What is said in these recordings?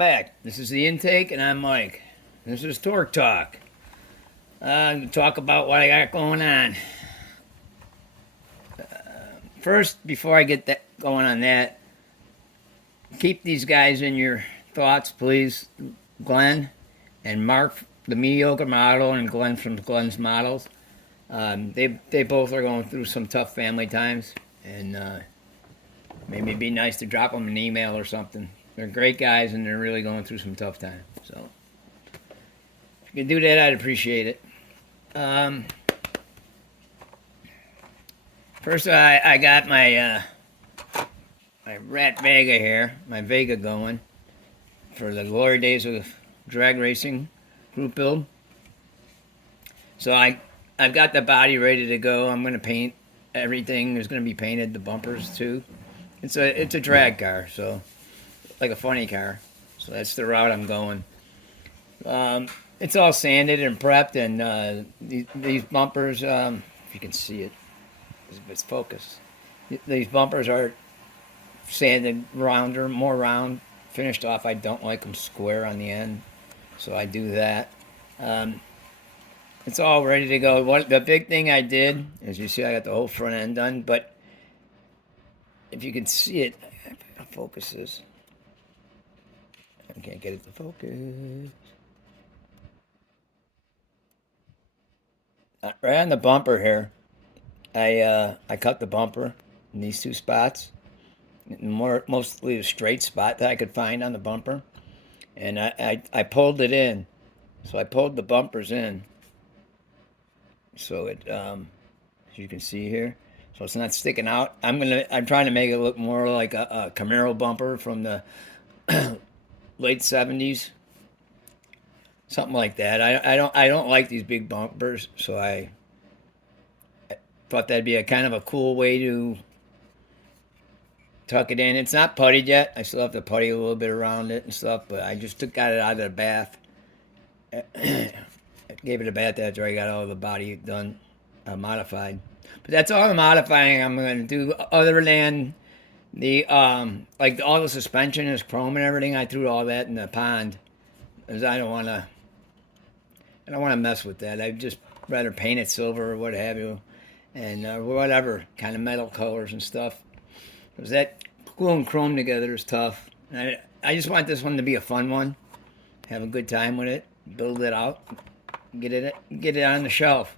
back. This is the intake, and I'm Mike. This is Torque Talk. Talk about what I got going on. First, before I get that going on that, keep these guys in your thoughts, please. Glen and Mark, the mediocre model, and Glen from Glen's Models. They both are going through some tough family times, and maybe it'd be nice to drop them an email or something. They're great guys, and they're really going through some tough times. So if you could do that, I'd appreciate it. First, I got my Rat Vega here, my Vega going for the glory days of drag racing group build. So I've got the body ready to go. I'm going to paint everything. There's going to be painted, the bumpers too. It's a drag car, so like a funny car. So that's the route I'm going. It's all sanded and prepped, and these bumpers, if you can see it, if it's focused, these bumpers are sanded rounder, more round, finished off. I don't like them square on the end, so I do that. It's all ready to go. The big thing I did, as you see, I got the whole front end done, but if you can see it, it focuses. I can't get it to focus. Right on the bumper here, I cut the bumper in these two spots, mostly a straight spot that I could find on the bumper, and I pulled it in. So I pulled the bumpers in, so it as you can see here, so it's not sticking out. I'm trying to make it look more like a Camaro bumper from the late '70s, something like that. I don't like these big bumpers, so I thought that'd be a kind of a cool way to tuck it in. It's not puttied yet. I still have to putty a little bit around it and stuff, but I just got it out of the bath. I gave it a bath after I got all the body done, modified. But that's all the modifying I'm going to do, other than the like all the suspension is chrome and everything. I threw all that in the pond, because I don't want to mess with that. I'd just rather paint it silver or what have you, and whatever kind of metal colors and stuff. Because that glue and chrome together is tough. I just want this one to be a fun one. Have a good time with it. Build it out. Get it on the shelf.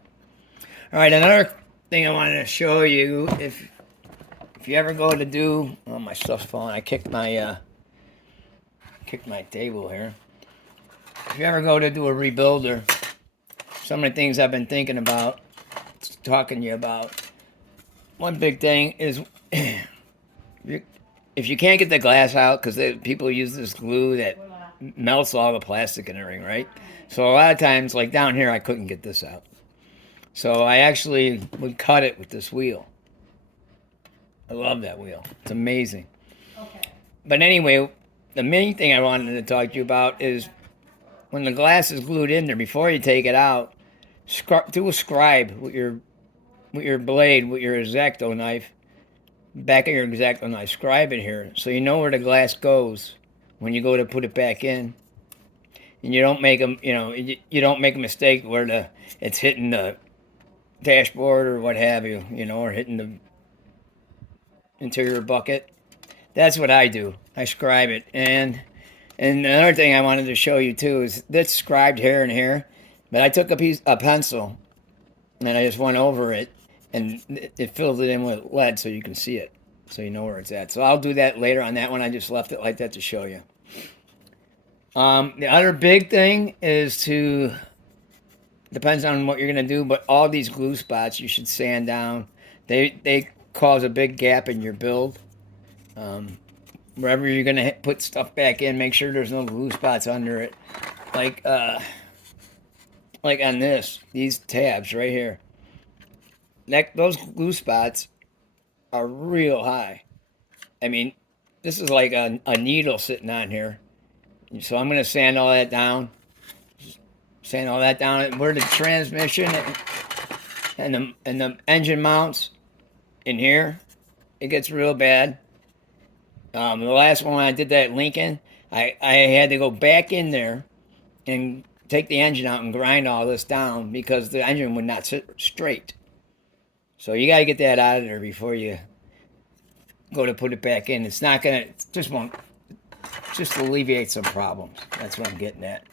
All right, another thing I wanted to show you, if you ever go to do, oh, my stuff's falling. I kicked my table here. If you ever go to do a rebuilder, some of the things I've been thinking about, talking to you about. One big thing is if you can't get the glass out, because people use this glue that melts all the plastic and everything, right? So a lot of times, like down here, I couldn't get this out. So I actually would cut it with this wheel. I love that wheel. It's amazing. Okay. But anyway, the main thing I wanted to talk to you about is when the glass is glued in there, before you take it out, do a scribe with your blade, with your X-Acto knife, back of your X-Acto knife. Scribe it here so you know where the glass goes when you go to put it back in, and you don't make you don't make a mistake where it's hitting the dashboard or what have you, or hitting the interior bucket. That's what I do. I scribe it, and another thing I wanted to show you too is that's scribed here and here, but I took a pencil and I just went over it, and it filled it in with lead so you can see it, so you know where it's at. So I'll do that later on that one. I just left it like that to show you. The other big thing is depends on what you're going to do, but all these glue spots you should sand down. They cause a big gap in your build. Wherever you're going to put stuff back in, make sure there's no glue spots under it. Like on these tabs right here. Those glue spots are real high. I mean, this is like a needle sitting on here. So I'm going to sand all that down. Sand all that down. Where the transmission and the engine mounts in here, it gets real bad. The last one I did that Lincoln, I had to go back in there and take the engine out and grind all this down because the engine would not sit straight. So you got to get that out of there before you go to put it back in. It's not gonna, it just won't, just alleviate some problems. That's what I'm getting at.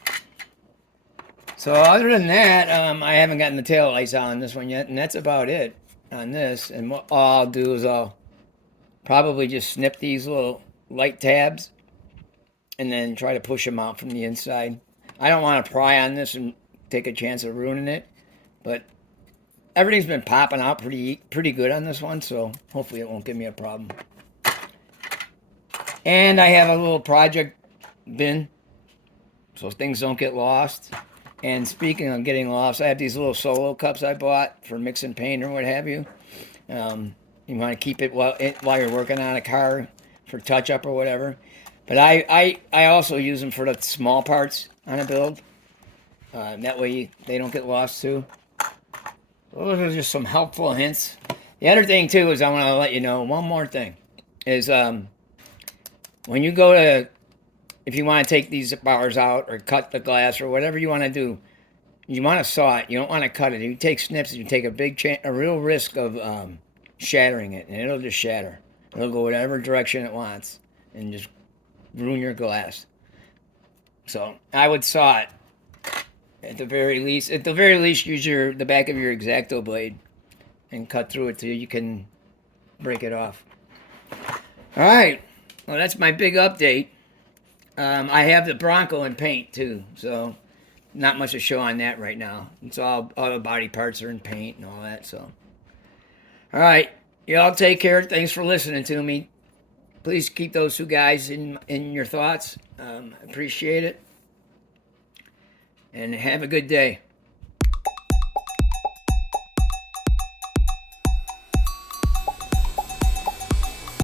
So other than that, I haven't gotten the tail lights out on this one yet, and that's about it on this. And what all I'll do is I'll probably just snip these little light tabs and then try to push them out from the inside. I don't want to pry on this and take a chance of ruining it, but everything's been popping out pretty good on this one, so hopefully it won't give me a problem. And I have a little project bin so things don't get lost. And speaking of getting lost, I have these little solo cups I bought for mixing paint or what have you. You want to keep it while you're working on a car for touch-up or whatever. But I also use them for the small parts on a build. That way they don't get lost too. Those are just some helpful hints. The other thing too is I want to let you know one more thing. Is when you go to, if you want to take these bars out or cut the glass or whatever you want to do, you want to saw it. You don't want to cut it. If you take snips, you take a real risk of shattering it, and it'll just shatter. It'll go whatever direction it wants and just ruin your glass. So I would saw it at the very least. At the very least, use the back of your X-Acto blade and cut through it till you can break it off. All right. Well, that's my big update. I have the Bronco in paint too, so not much to show on that right now. It's all the body parts are in paint and all that. So, all right, y'all take care. Thanks for listening to me. Please keep those two guys in your thoughts. Appreciate it, and have a good day.